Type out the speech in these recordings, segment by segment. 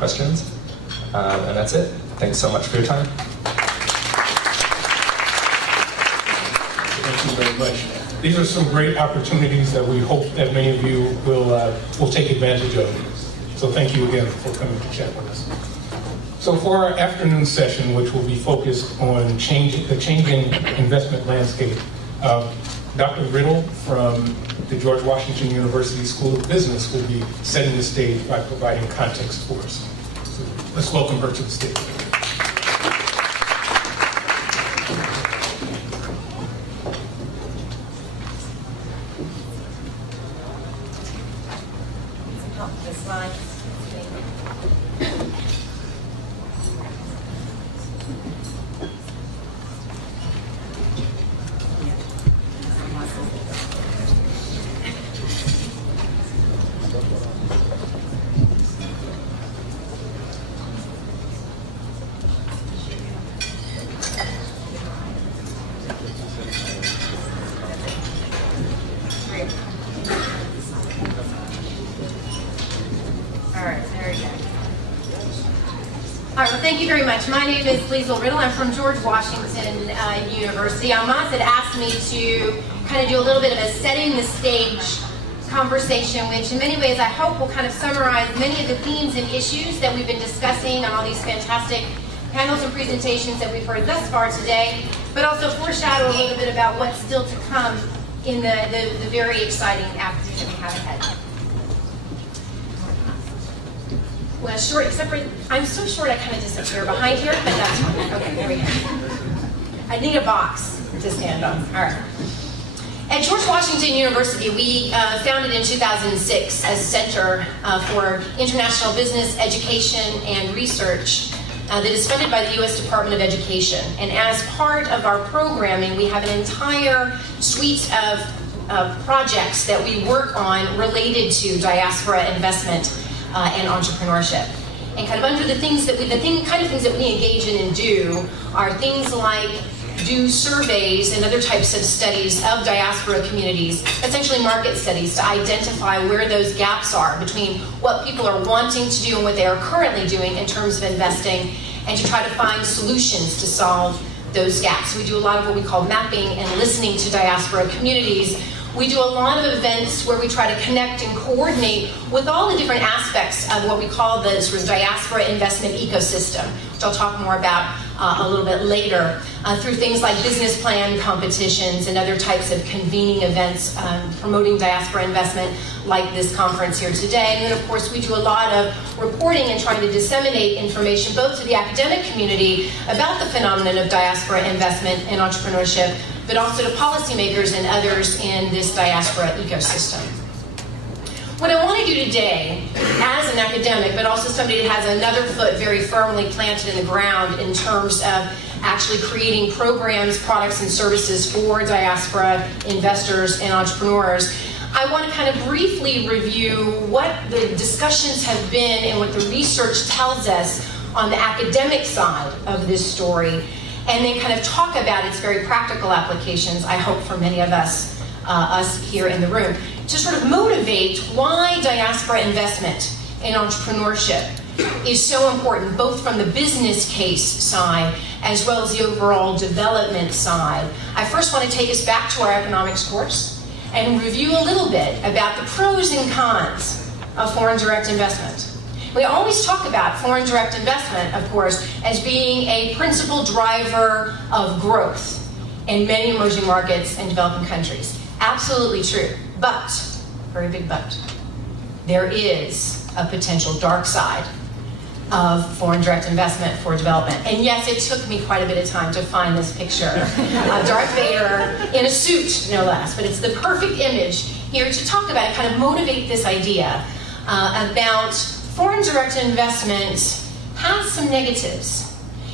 questions. And that's it. Thanks so much for your time. Thank you very much. These are some great opportunities that we hope that many of you will take advantage of. So thank you again for coming to chat with us. So for our afternoon session, which will be focused on the changing investment landscape, Dr. Riddle from the George Washington University School of Business will be setting the stage by providing context for us. So let's welcome her to the stage. Thank you very much. My name is Liesl Riddle. I'm from George Washington University. Almaz had asked me to kind of do a little bit of a setting the stage conversation, which in many ways I hope will kind of summarize many of the themes and issues that we've been discussing on all these fantastic panels and presentations that we've heard thus far today, but also foreshadow a little bit about what's still to come in the very exciting activities that we have ahead. Well, short, except for, I'm so short I kind of disappear behind here, but that's fine. Okay, there we go. I need a box to stand on. All right. At George Washington University, we founded in 2006 as Center for International Business, Education, and Research that is funded by the U.S. Department of Education. And as part of our programming, we have an entire suite of projects that we work on related to diaspora investment and entrepreneurship. And kind of under the things that kind of things that we engage in and do are things like do surveys and other types of studies of diaspora communities, essentially market studies, to identify where those gaps are between what people are wanting to do and what they are currently doing in terms of investing, and to try to find solutions to solve those gaps. We do a lot of what we call mapping and listening to diaspora communities. We do a lot of events where we try to connect and coordinate with all the different aspects of what we call the sort of diaspora investment ecosystem, which I'll talk more about a little bit later, through things like business plan competitions and other types of convening events promoting diaspora investment, like this conference here today. And then, of course, we do a lot of reporting and trying to disseminate information both to the academic community about the phenomenon of diaspora investment and entrepreneurship, but also to policymakers and others in this diaspora ecosystem. What I want to do today, as an academic, but also somebody that has another foot very firmly planted in the ground in terms of actually creating programs, products, and services for diaspora investors and entrepreneurs, I want to kind of briefly review what the discussions have been and what the research tells us on the academic side of this story, and then kind of talk about its very practical applications, I hope for many of us here in the room, to sort of motivate why diaspora investment in entrepreneurship is so important, both from the business case side as well as the overall development side. I first want to take us back to our economics course and review a little bit about the pros and cons of foreign direct investment. We always talk about foreign direct investment, of course, as being a principal driver of growth in many emerging markets and developing countries. Absolutely true, but, very big but, there is a potential dark side of foreign direct investment for development. And yes, it took me quite a bit of time to find this picture of Darth Vader in a suit, no less, but it's the perfect image here to talk about it, kind of motivate this idea about foreign direct investment has some negatives.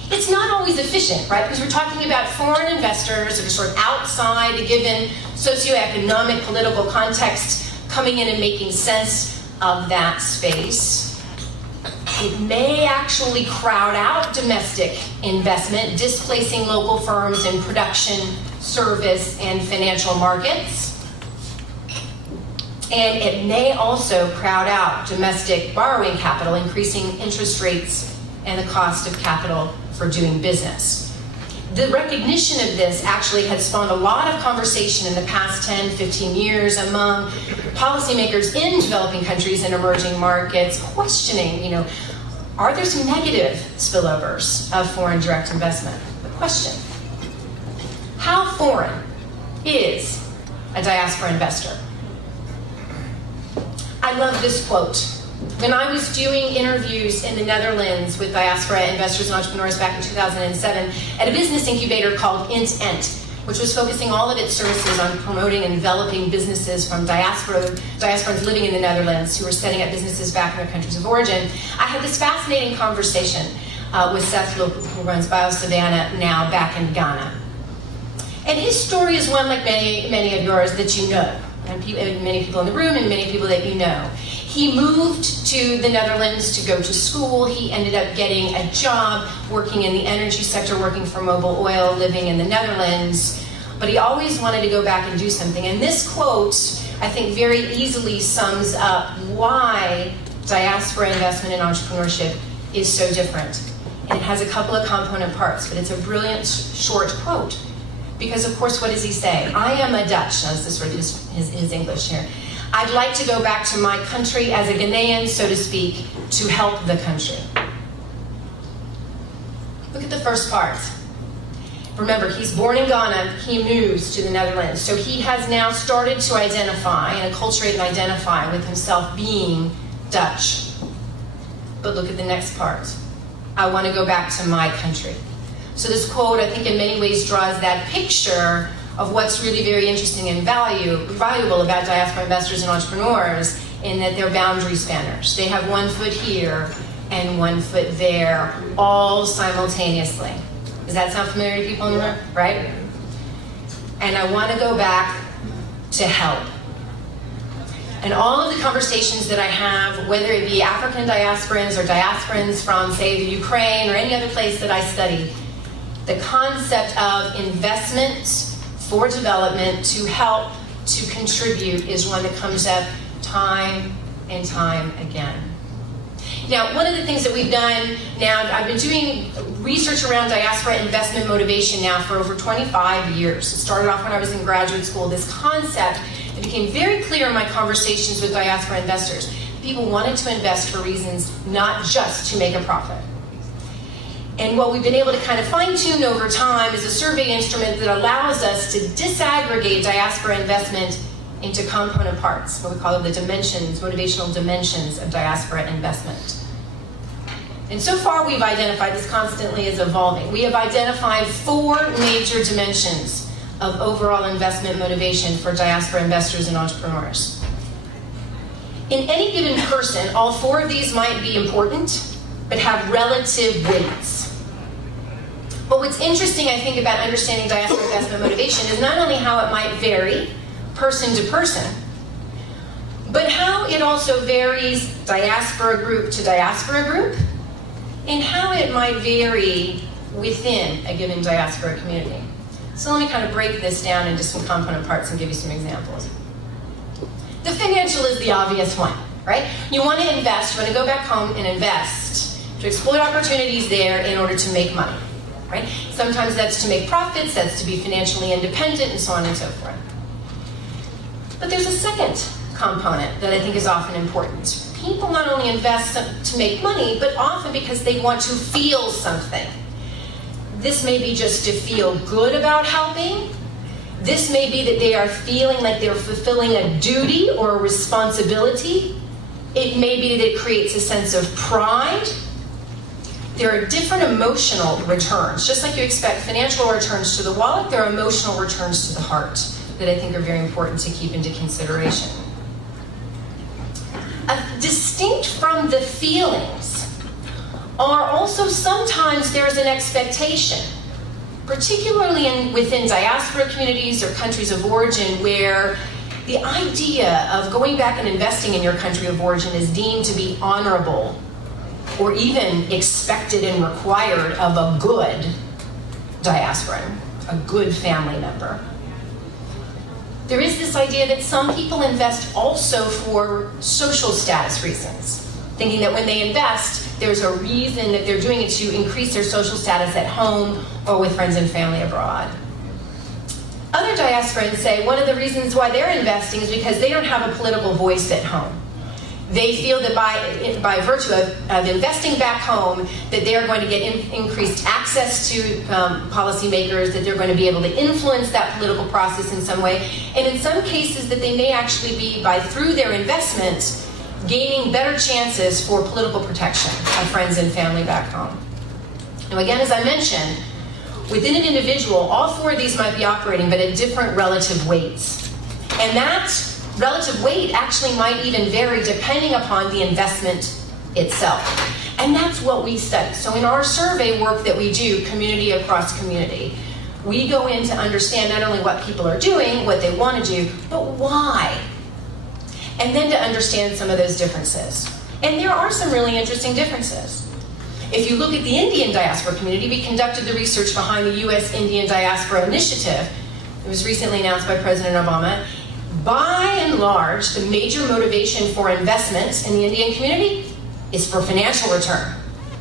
It's not always efficient, right? Because we're talking about foreign investors that are sort of outside a given socioeconomic, political context, coming in and making sense of that space. It may actually crowd out domestic investment, displacing local firms in production, service, and financial markets. And it may also crowd out domestic borrowing capital, increasing interest rates and the cost of capital for doing business. The recognition of this actually has spawned a lot of conversation in the past 10, 15 years among policymakers in developing countries and emerging markets, questioning, are there some negative spillovers of foreign direct investment? The question, how foreign is a diaspora investor? I love this quote. When I was doing interviews in the Netherlands with diaspora investors and entrepreneurs back in 2007 at a business incubator called IntEnt, which was focusing all of its services on promoting and developing businesses from diasporans living in the Netherlands who were setting up businesses back in their countries of origin, I had this fascinating conversation with Seth Loop, who runs BioSavannah now back in Ghana. And his story is one like many of yours that you know, and many people in the room and many people that you know. He moved to the Netherlands to go to school. He ended up getting a job working in the energy sector, working for Mobil Oil, living in the Netherlands. But he always wanted to go back and do something. And this quote, I think, very easily sums up why diaspora investment and entrepreneurship is so different. And it has a couple of component parts, but it's a brilliant short quote. Because, of course, what does he say? I am a Dutch. Now, this is sort of his English here. I'd like to go back to my country as a Ghanaian, so to speak, to help the country. Look at the first part. Remember, he's born in Ghana, he moves to the Netherlands. So he has now started to identify and acculturate and identify with himself being Dutch. But look at the next part. I want to go back to my country. So this quote, I think in many ways draws that picture of what's really very interesting and valuable about diaspora investors and entrepreneurs, in that they're boundary spanners. They have one foot here and one foot there, all simultaneously. Does that sound familiar to people in the room? Right? And I want to go back to help. And all of the conversations that I have, whether it be African diasporans or diasporans from, say, the Ukraine or any other place that I study, the concept of investment for development, to help, to contribute, is one that comes up time and time again. Now, one of the things that we've done now, I've been doing research around diaspora investment motivation now for over 25 years. It started off when I was in graduate school. This concept, it became very clear in my conversations with diaspora investors. People wanted to invest for reasons not just to make a profit. And what we've been able to kind of fine-tune over time is a survey instrument that allows us to disaggregate diaspora investment into component parts, what we call the dimensions, motivational dimensions of diaspora investment. And so far we've identified, this constantly is evolving, we have identified 4 major dimensions of overall investment motivation for diaspora investors and entrepreneurs. In any given person, all 4 of these might be important, but have relative weights. But what's interesting, I think, about understanding diaspora investment motivation is not only how it might vary person to person, but how it also varies diaspora group to diaspora group, and how it might vary within a given diaspora community. So let me kind of break this down into some component parts and give you some examples. The financial is the obvious one, right? You want to invest, you want to go back home and invest to exploit opportunities there in order to make money, right? Sometimes that's to make profits, that's to be financially independent, and so on and so forth. But there's a second component that I think is often important. People not only invest to make money, but often because they want to feel something. This may be just to feel good about helping. This may be that they are feeling like they're fulfilling a duty or a responsibility. It may be that it creates a sense of pride. There are different emotional returns. Just like you expect financial returns to the wallet, there are emotional returns to the heart that I think are very important to keep into consideration. Distinct from the feelings are also sometimes there's an expectation, particularly within diaspora communities or countries of origin, where the idea of going back and investing in your country of origin is deemed to be honorable or even expected and required of a good diasporan, a good family member. there is this idea that some people invest also for social status reasons, thinking that when they invest, there's a reason that they're doing it to increase their social status at home or with friends and family abroad. Other diasporans say one of the reasons why they're investing is because they don't have a political voice at home. They feel that by virtue of investing back home, that they are going to get increased access to policymakers, that they're going to be able to influence that political process in some way, and in some cases that they may actually be, through their investment, gaining better chances for political protection of friends and family back home. Now again, as I mentioned, within an individual, all four of these might be operating, but at different relative weights. And that relative weight actually might even vary depending upon the investment itself. And that's what we study. So in our survey work that we do, community across community, we go in to understand not only what people are doing, what they want to do, but why. And then to understand some of those differences. And there are some really interesting differences. If you look at the Indian diaspora community, we conducted the research behind the U.S. Indian Diaspora Initiative. It was recently announced by President Obama. By and large, the major motivation for investment in the Indian community is for financial return.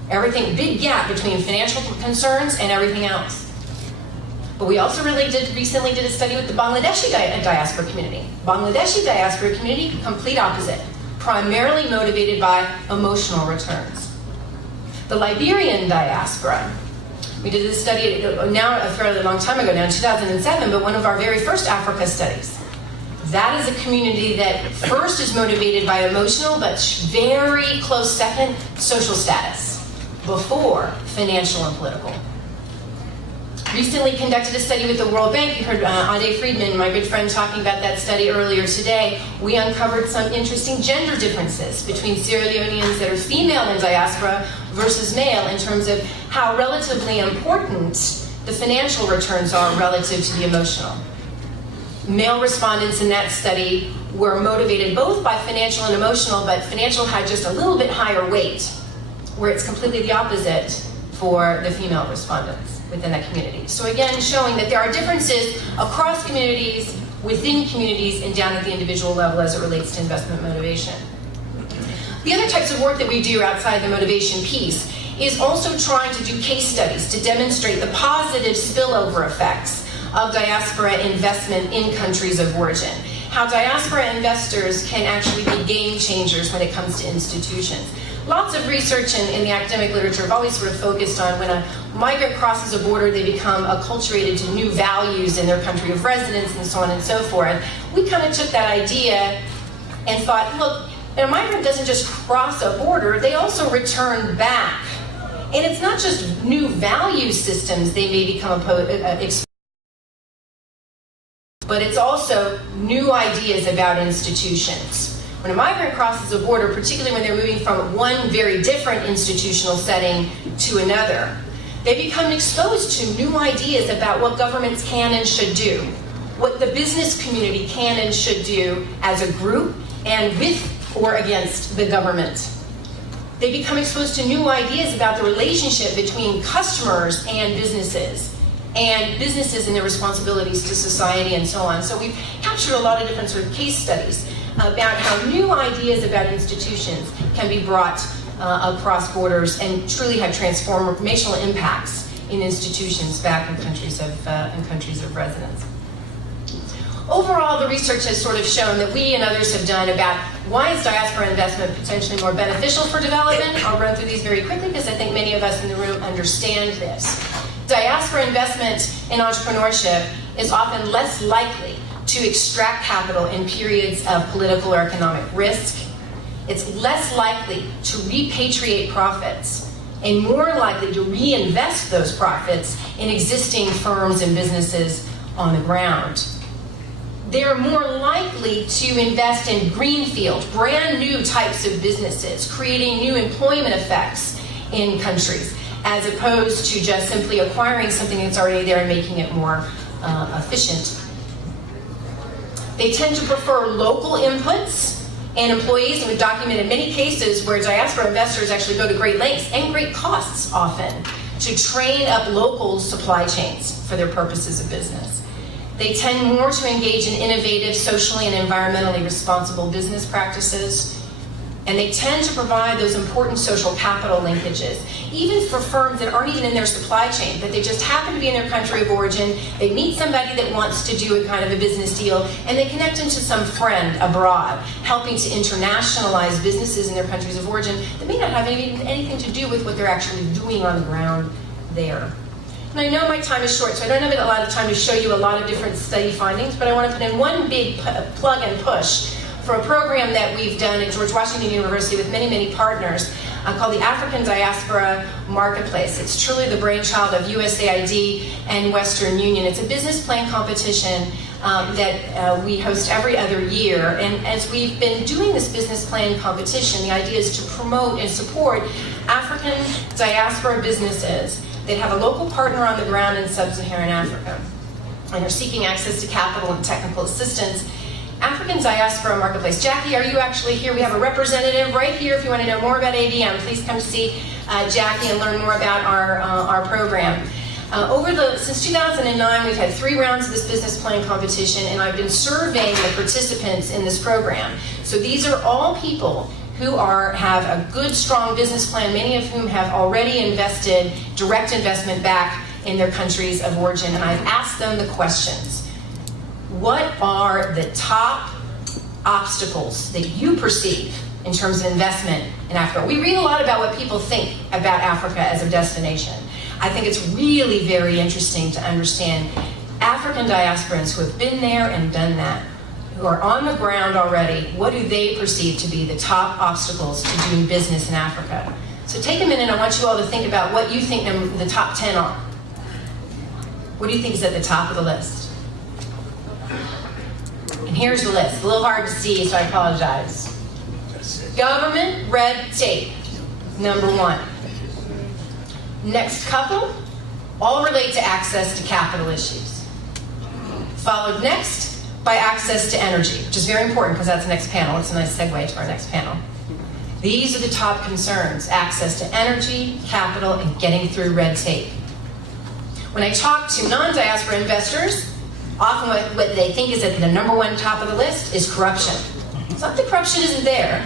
Everything, big gap between financial concerns and everything else. But we also recently did a study with the Bangladeshi diaspora community. Bangladeshi diaspora community, complete opposite. Primarily motivated by emotional returns. The Liberian diaspora, we did this study now a fairly long time ago, now in 2007, but one of our very first Africa studies. That is a community that first is motivated by emotional, but very close second, social status, before financial and political. Recently conducted a study with the World Bank. You heard Ade Friedman, my good friend, talking about that study earlier today. We uncovered some interesting gender differences between Sierra Leoneans that are female in diaspora versus male in terms of how relatively important the financial returns are relative to the emotional. Male respondents in that study were motivated both by financial and emotional, but financial had just a little bit higher weight, where it's completely the opposite for the female respondents within that community. So again, showing that there are differences across communities, within communities, and down at the individual level as it relates to investment motivation. The other types of work that we do outside the motivation piece is also trying to do case studies to demonstrate the positive spillover effects of diaspora investment in countries of origin. How diaspora investors can actually be game changers when it comes to institutions. Lots of research in the academic literature have always sort of focused on when a migrant crosses a border, they become acculturated to new values in their country of residence and so on and so forth. We kind of took that idea and thought, look, a migrant doesn't just cross a border, they also return back. And it's not just new value systems they may become exposed, but it's also new ideas about institutions. When a migrant crosses a border, particularly when they're moving from one very different institutional setting to another, they become exposed to new ideas about what governments can and should do, what the business community can and should do as a group and with or against the government. They become exposed to new ideas about the relationship between customers and businesses and their responsibilities to society and so on. So we've captured a lot of different sort of case studies about how new ideas about institutions can be brought across borders and truly have transformational impacts in institutions back in countries of residence. Overall, the research has sort of shown that we and others have done about why is diaspora investment potentially more beneficial for development. I'll run through these very quickly because I think many of us in the room understand this. Diaspora investment in entrepreneurship is often less likely to extract capital in periods of political or economic risk. It's less likely to repatriate profits and more likely to reinvest those profits in existing firms and businesses on the ground. They're more likely to invest in greenfield, brand new types of businesses, creating new employment effects in countries, as opposed to just simply acquiring something that's already there and making it more efficient. They tend to prefer local inputs and employees, and we've documented many cases where diaspora investors actually go to great lengths and great costs often to train up local supply chains for their purposes of business. They tend more to engage in innovative, socially and environmentally responsible business practices. And they tend to provide those important social capital linkages, even for firms that aren't even in their supply chain, but they just happen to be in their country of origin. They meet somebody that wants to do a kind of a business deal, and they connect into some friend abroad, helping to internationalize businesses in their countries of origin that may not have anything to do with what they're actually doing on the ground there. And I know my time is short, so I don't have a lot of time to show you a lot of different study findings, but I want to put in one big plug and push for a program that we've done at George Washington University with many, many partners called the African Diaspora Marketplace. It's truly the brainchild of USAID and Western Union. It's a business plan competition that we host every other year. And as we've been doing this business plan competition, the idea is to promote and support African diaspora businesses that have a local partner on the ground in sub-Saharan Africa and are seeking access to capital and technical assistance. African Diaspora Marketplace. Jackie, are you actually here? We have a representative right here. If you want to know more about ADM, please come see Jackie and learn more about our program. Since 2009, we've had 3 rounds of this business plan competition, and I've been surveying the participants in this program. So these are all people who have a good, strong business plan, many of whom have already invested direct investment back in their countries of origin, and I've asked them the questions. What are the top obstacles that you perceive in terms of investment in Africa? We read a lot about what people think about Africa as a destination. I think it's really very interesting to understand African diasporans who have been there and done that, who are on the ground already. What do they perceive to be the top obstacles to doing business in Africa? So take a minute, I want you all to think about what you think the top 10 are. What do you think is at the top of the list? And here's the list. A little hard to see, so I apologize. Government red tape, number 1. Next couple, all relate to access to capital issues. Followed next by access to energy, which is very important because that's the next panel. It's a nice segue to our next panel. These are the top concerns: access to energy, capital, and getting through red tape. When I talk to non-diaspora investors, often what they think is at the number 1 top of the list is corruption. It's not that corruption isn't there,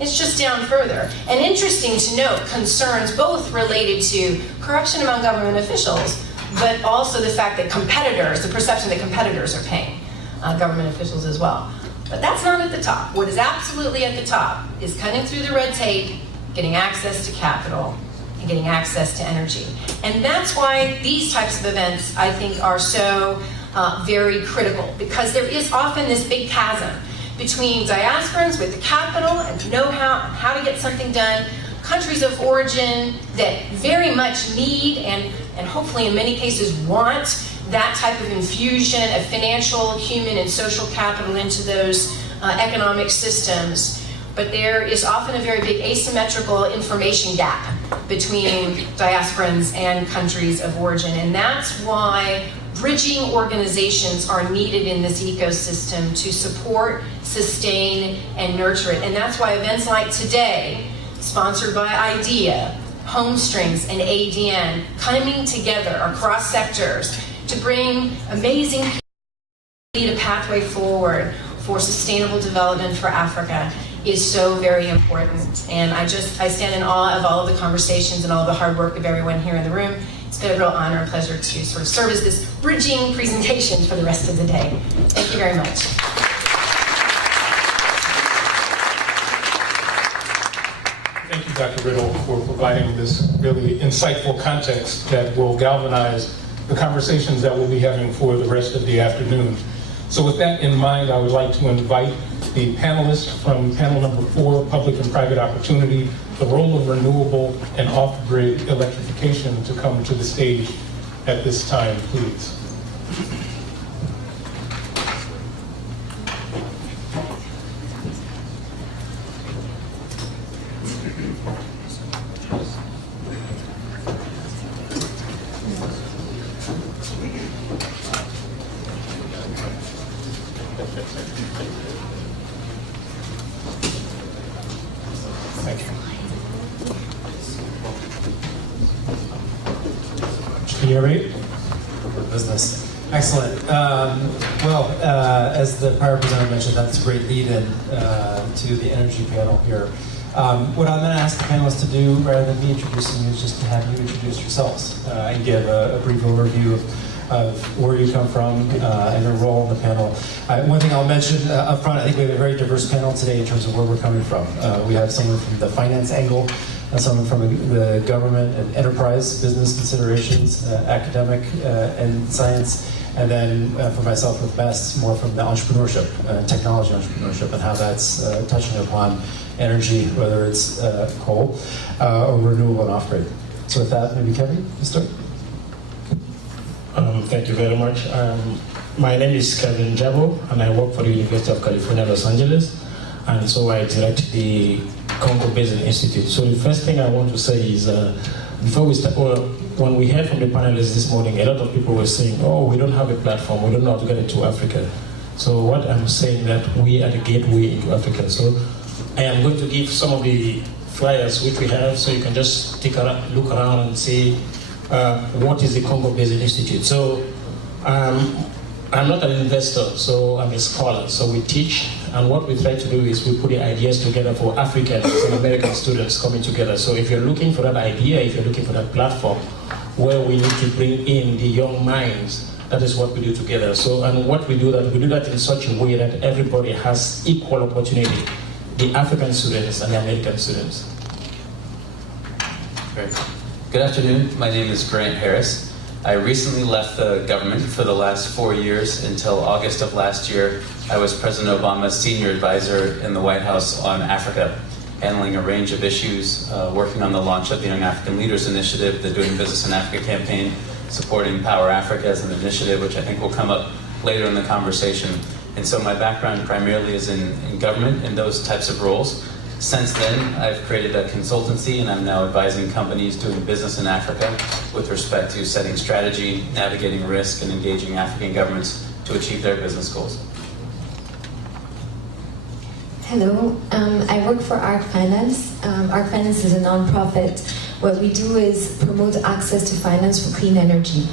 it's just down further. And interesting to note, concerns both related to corruption among government officials, but also the fact that the perception that competitors are paying government officials as well. But that's not at the top. What is absolutely at the top is cutting through the red tape, getting access to capital, and getting access to energy. And that's why these types of events, I think, are so very critical, because there is often this big chasm between diasporans with the capital and know-how on how to get something done, countries of origin that very much need and hopefully in many cases want that type of infusion of financial, human, and social capital into those economic systems. But there is often a very big asymmetrical information gap between diasporans and countries of origin, and that's why bridging organizations are needed in this ecosystem to support, sustain, and nurture it. And that's why events like today, sponsored by IDEA, Homestrings, and ADN, coming together across sectors to bring amazing people to lead a pathway forward for sustainable development for Africa is so very important. And I stand in awe of all of the conversations and all of the hard work of everyone here in the room. It's been a real honor and pleasure to sort of serve as this bridging presentation for the rest of the day. Thank you very much. Thank you, Dr. Riddle, for providing this really insightful context that will galvanize the conversations that we'll be having for the rest of the afternoon. So with that in mind, I would like to invite the panelists from panel number 4, Public and Private Opportunity, the role of renewable and off-grid electrification, to come to the stage at this time, please. Can you hear me? Business. Excellent. As the prior presenter mentioned, that's a great lead-in to the energy panel here. What I'm going to ask the panelists to do, rather than me introducing you, is just to have you introduce yourselves and give a brief overview of where you come from and your role in the panel. One thing I'll mention up front, I think we have a very diverse panel today in terms of where we're coming from. We have someone from the finance angle, someone from the government and enterprise business considerations, academic and science, and then for myself with Best, more from the entrepreneurship, technology entrepreneurship, and how that's touching upon energy, whether it's coal or renewable and off-grid. So with that, maybe Kevin, you start. Thank you very much. My name is Kevin Jabo, and I work for the University of California, Los Angeles, and so I direct the Congo Basin Institute. So the first thing I want to say is, before we start, when we heard from the panelists this morning, a lot of people were saying, oh, we don't have a platform, we don't know how to get into Africa. So what I'm saying that we are the gateway into Africa. So I am going to give some of the flyers which we have, so you can just look around and see what is the Congo Basin Institute. So I'm not an investor, so I'm a scholar. So we teach, and what we try to do is we put the ideas together for African and American students coming together. So if you're looking for that idea, if you're looking for that platform where we need to bring in the young minds, that is what we do together. So, and what we do that in such a way that everybody has equal opportunity, the African students and the American students. Great. Good afternoon. My name is Grant Harris. I recently left the government for the last 4 years. Until August of last year, I was President Obama's senior advisor in the White House on Africa, handling a range of issues, working on the launch of the Young African Leaders Initiative, the Doing Business in Africa campaign, supporting Power Africa as an initiative, which I think will come up later in the conversation. And so my background primarily is in government, in those types of roles. Since then, I've created a consultancy, and I'm now advising companies doing business in Africa with respect to setting strategy, navigating risk, and engaging African governments to achieve their business goals. Hello, I work for ARC Finance. ARC Finance is a nonprofit. What we do is promote access to finance for clean energy.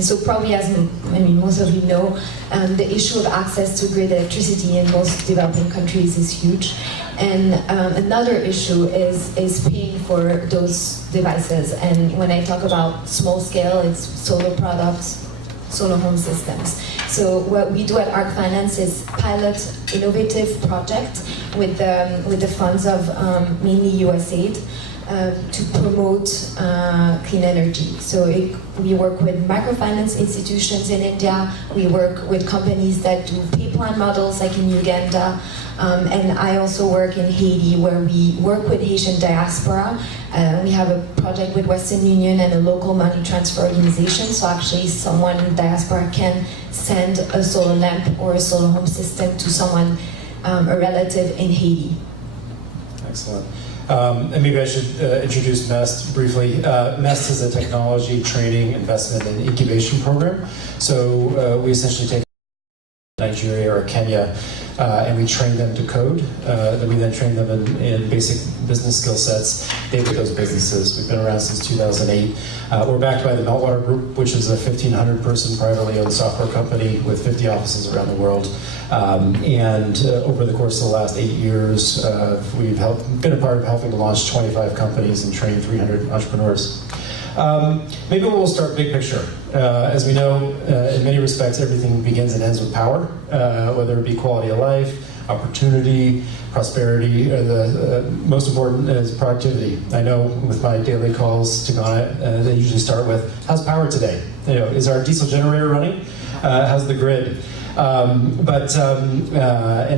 So probably, as most of you know, the issue of access to grid electricity in most developing countries is huge. And another issue is paying for those devices. And when I talk about small scale, it's solar products, solar home systems. So what we do at ARC Finance is pilot innovative project with the funds of mainly USAID to promote clean energy. So we work with microfinance institutions in India, we work with companies that do pay plan models like in Uganda, and I also work in Haiti where we work with Haitian Diaspora. We have a project with Western Union and a local money transfer organization, so actually someone in Diaspora can send a solar lamp or a solar home system to someone, a relative in Haiti. Excellent. And maybe I should introduce MEST briefly. MEST is a technology training, investment, and incubation program. So we essentially take Nigeria or Kenya, and we train them to code. Then we then train them in basic business skill sets. They lead those businesses. We've been around since 2008. We're backed by the Meltwater Group, which is a 1,500-person privately owned software company with 50 offices around the world. And over the course of the last 8 years, we've been a part of helping to launch 25 companies and train 300 entrepreneurs. Maybe we'll start big picture. As we know, in many respects, everything begins and ends with power, whether it be quality of life, opportunity, prosperity. The most important is productivity. I know with my daily calls to Ghana, they usually start with, how's power today? Is our diesel generator running? How's the grid? And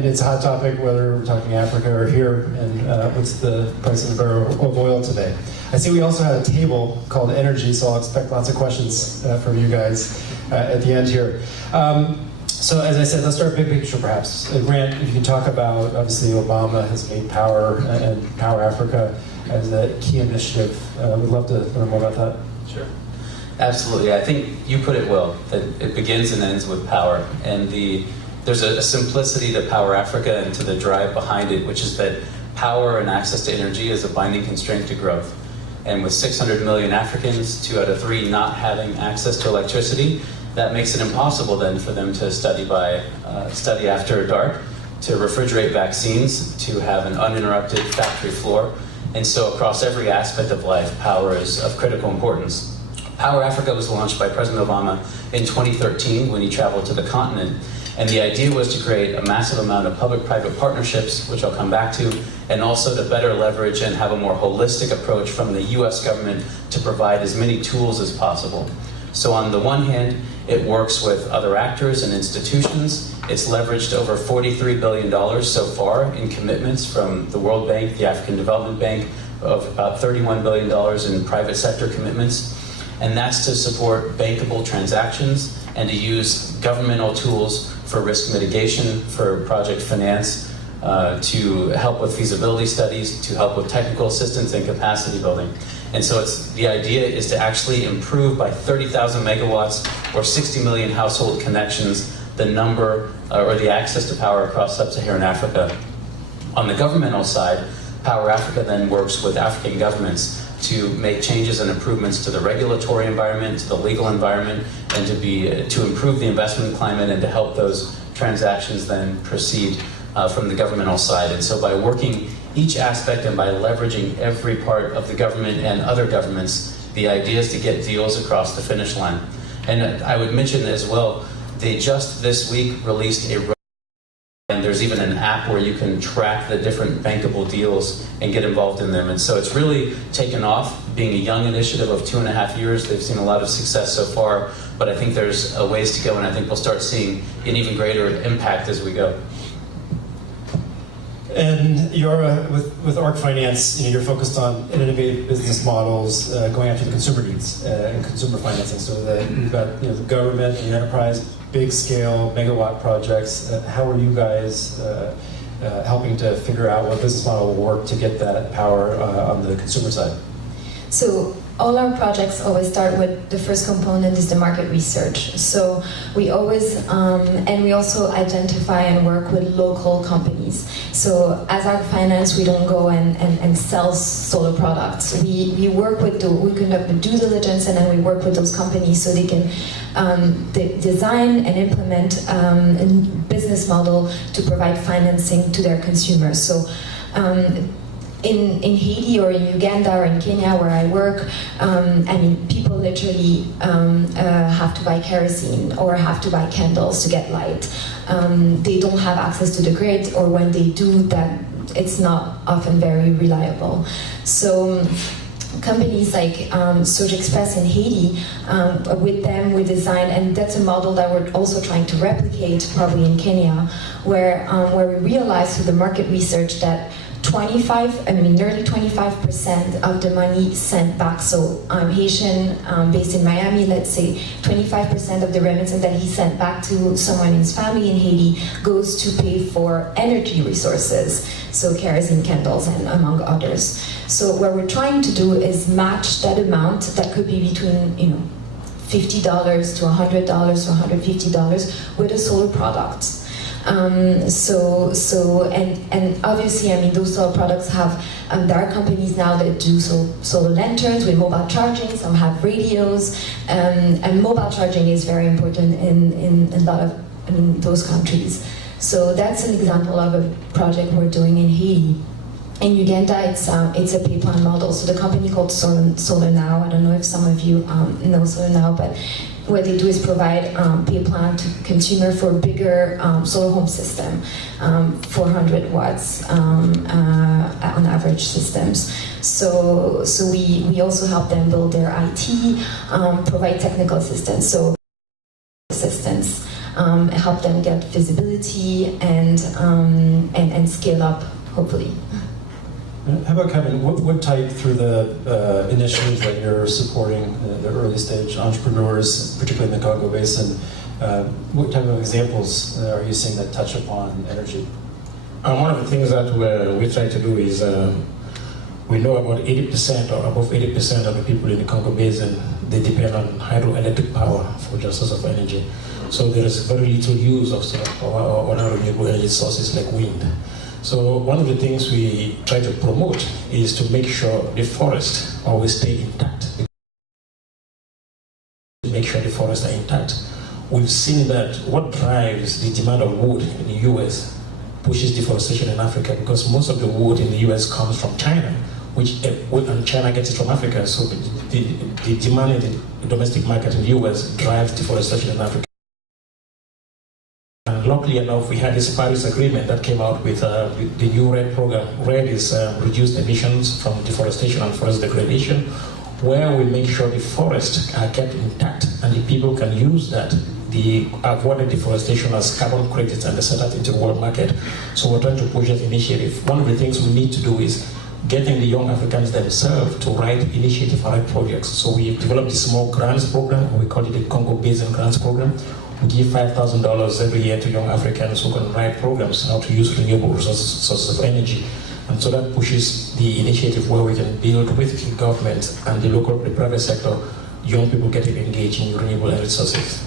it's a hot topic whether we're talking Africa or here, and what's the price of a barrel of oil today. I see we also had a table called energy, so I'll expect lots of questions from you guys at the end here. So as I said, let's start big picture perhaps. Grant, if you can talk about, obviously Obama has made Power and Power Africa as a key initiative. We'd love to learn more about that. Sure. Absolutely. I think you put it well, that it begins and ends with power. And there's a simplicity to Power Africa and to the drive behind it, which is that power and access to energy is a binding constraint to growth. And with 600 million Africans, 2 out of 3 not having access to electricity, that makes it impossible then for them to study after dark, to refrigerate vaccines, to have an uninterrupted factory floor. And so across every aspect of life, power is of critical importance. Power Africa was launched by President Obama in 2013 when he traveled to the continent. And the idea was to create a massive amount of public-private partnerships, which I'll come back to, and also to better leverage and have a more holistic approach from the US government to provide as many tools as possible. So on the one hand, it works with other actors and institutions. It's leveraged over $43 billion so far in commitments from the World Bank, the African Development Bank, of about $31 billion in private sector commitments. And that's to support bankable transactions and to use governmental tools for risk mitigation, for project finance, to help with feasibility studies, to help with technical assistance and capacity building. And so the idea is to actually improve by 30,000 megawatts or 60 million household connections the number or the access to power across sub-Saharan Africa. On the governmental side, Power Africa then works with African governments to make changes and improvements to the regulatory environment, to the legal environment, and to improve the investment climate and to help those transactions then proceed from the governmental side. And so by working each aspect and by leveraging every part of the government and other governments, the idea is to get deals across the finish line. And I would mention as well, they just this week released a and there's even an app where you can track the different bankable deals and get involved in them. And so it's really taken off. Being a young initiative of 2.5 years, they've seen a lot of success so far, but I think there's a ways to go, and I think we'll start seeing an even greater impact as we go. And you're with ARC Finance, you're focused on innovative business models, going after the consumer needs and consumer financing. So that you've got the government and the enterprise, big scale megawatt projects. How are you guys helping to figure out what business model will work to get that power on the consumer side? So all our projects always start with the first component is the market research. So we always, and we also identify and work with local companies. So as ARC Finance, we don't go and sell solar products. We work with, we conduct the due diligence, and then we work with those companies so they can design and implement a business model to provide financing to their consumers. So in Haiti or in Uganda or in Kenya where I work, people literally have to buy kerosene or have to buy candles to get light. They don't have access to the grid, or when they do, that it's not often very reliable. So companies like Surge Express in Haiti, with them we design, and that's a model that we're also trying to replicate probably in Kenya, where we realized through the market research that nearly 25% of the money sent back. So Haitian, based in Miami, let's say 25% of the remittance that he sent back to someone in his family in Haiti goes to pay for energy resources, so kerosene, candles, and among others. So what we're trying to do is match that amount that could be between $50 to $100 to $150 with a solar product. And obviously, those solar products have, there are companies now that do solar lanterns with mobile charging, some have radios, and mobile charging is very important in a lot of those countries. So that's an example of a project we're doing in Haiti. In Uganda, it's a pay plan model. So the company called Solar Now, I don't know if some of you know Solar Now, but what they do is provide pay plan to consumer for bigger solar home system, 400 watts on average systems. So we also help them build their IT, provide technical assistance. So assistance, help them get visibility and scale up, hopefully. How about Kevin? What type, through the initiatives that you're supporting, the early stage entrepreneurs, particularly in the Congo Basin, what type of examples are you seeing that touch upon energy? One of the things that we try to do is we know about 80% or above 80% of the people in the Congo Basin, they depend on hydroelectric power for their source of energy. So there is very little use of solar power or other renewable energy sources like wind. So one of the things we try to promote is to make sure the forest always stay intact. Make sure the forests are intact. we've seen that what drives the demand of wood in the US pushes deforestation in Africa, because most of the wood in the US comes from China, and China gets it from Africa. So the demand in the domestic market in the US drives deforestation in Africa. And luckily enough, we had this Paris Agreement that came out with the new RED program. RED is reduced emissions from deforestation and forest degradation, where we make sure the forests are kept intact and the people can use that, the avoided deforestation as carbon credits, and they sell that into the world market. So we're trying to push that initiative. One of the things we need to do is getting the young Africans themselves to write initiative and write projects. So we developed a small grants program, we call it the Congo Basin Grants Program. We give $5,000 every year to young Africans who can write programs how to use renewable sources of energy. And so that pushes the initiative where we can build with the government and the private sector, young people getting engaged in renewable energy sources.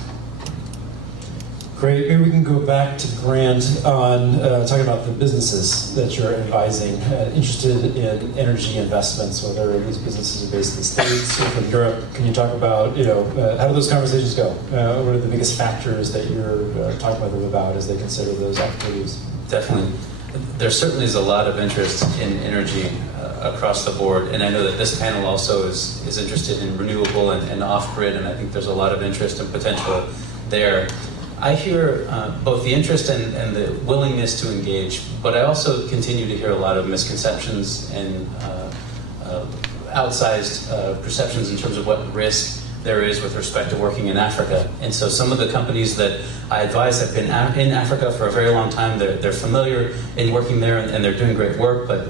Great. Maybe we can go back to Grant on talking about the businesses that you're advising, interested in energy investments, whether these businesses are based in the States or from Europe. Can you talk about, how do those conversations go? What are the biggest factors that you're talking with them about as they consider those opportunities? Definitely. There certainly is a lot of interest in energy across the board, and I know that this panel also is interested in renewable and off-grid, and I think there's a lot of interest and potential there. I hear both the interest and the willingness to engage, but I also continue to hear a lot of misconceptions and outsized perceptions in terms of what risk there is with respect to working in Africa. And so some of the companies that I advise have been in Africa for a very long time. They're familiar in working there, and they're doing great work, but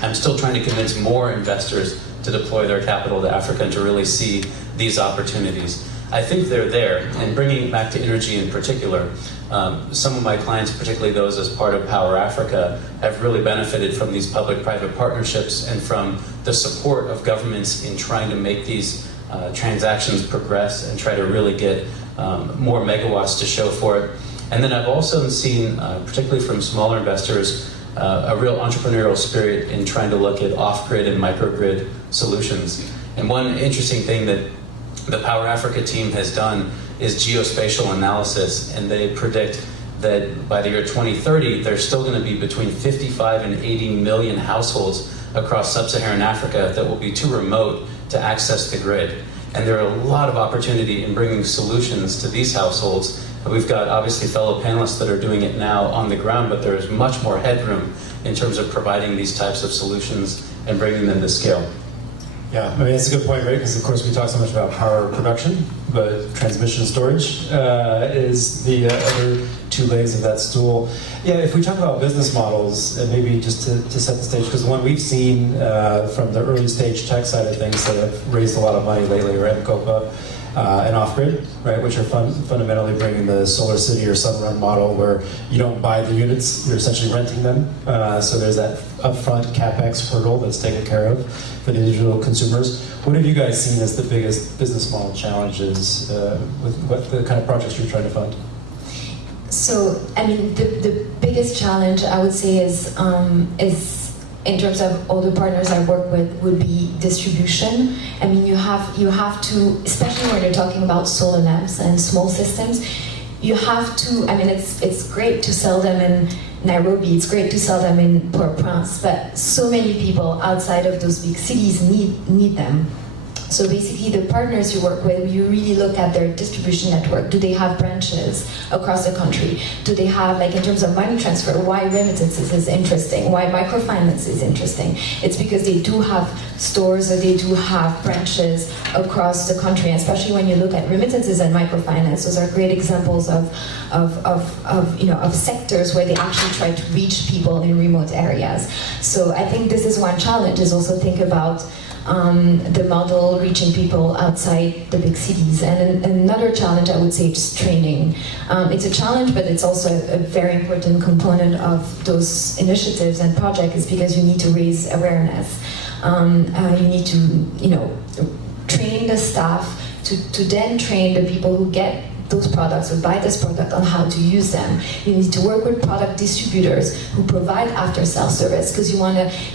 I'm still trying to convince more investors to deploy their capital to Africa and to really see these opportunities. I think they're there, and bringing it back to energy in particular, some of my clients, particularly those as part of Power Africa, have really benefited from these public-private partnerships and from the support of governments in trying to make these transactions progress and try to really get more megawatts to show for it. And then I've also seen, particularly from smaller investors, a real entrepreneurial spirit in trying to look at off-grid and microgrid solutions. And one interesting thing that the Power Africa team has done is geospatial analysis, and they predict that by the year 2030, there's still going to be between 55 and 80 million households across sub-Saharan Africa that will be too remote to access the grid. And there are a lot of opportunity in bringing solutions to these households. We've got obviously fellow panelists that are doing it now on the ground, but there is much more headroom in terms of providing these types of solutions and bringing them to scale. Yeah, I mean, it's a good point, right? Because of course we talk so much about power production, but transmission storage is the other two legs of that stool. Yeah, if we talk about business models, and maybe just to set the stage, because the one we've seen from the early stage tech side of things that have raised a lot of money lately are MCOPA and off-grid, right, which are fundamentally bringing the solar city or sun-run model where you don't buy the units, you're essentially renting them. So there's that upfront CapEx hurdle that's taken care of for the individual consumers. What have you guys seen as the biggest business model challenges with what the kind of projects you're trying to fund? So, I mean, the biggest challenge I would say is in terms of all the partners I work with would be distribution. I mean, you have to, especially when you're talking about solar lamps and small systems, you have to, I mean, it's great to sell them in Nairobi, it's great to sell them in Port-au-Prince, but so many people outside of those big cities need them. So basically the partners you work with, you really look at their distribution network. Do they have branches across the country? Do they have, like in terms of money transfer, why remittances is interesting, why microfinance is interesting? It's because they do have stores or they do have branches across the country, and especially when you look at remittances and microfinance, those are great examples of sectors where they actually try to reach people in remote areas. So I think this is one challenge, is also think about the model reaching people outside the big cities. And another challenge I would say is training. It's a challenge, but it's also a very important component of those initiatives and projects, is because you need to raise awareness. You need to, train the staff to then train the people who get those products or buy this product on how to use them. You need to work with product distributors who provide after-sale service, because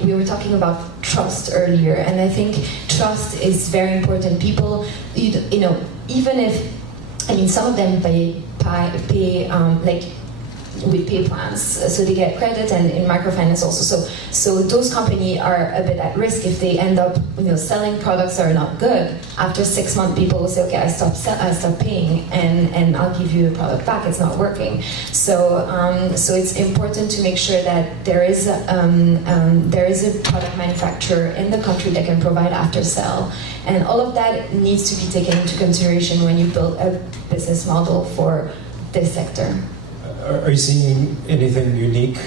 we were talking about trust earlier, and I think trust is very important. People, even if I mean, some of them pay like with pay plans, so they get credit, and in microfinance also. So those companies are a bit at risk if they end up, selling products that are not good. After 6 months, people will say, okay, I stop paying, and I'll give you the product back. It's not working. So it's important to make sure that there is a product manufacturer in the country that can provide after sale, and all of that needs to be taken into consideration when you build a business model for this sector. Are you seeing anything unique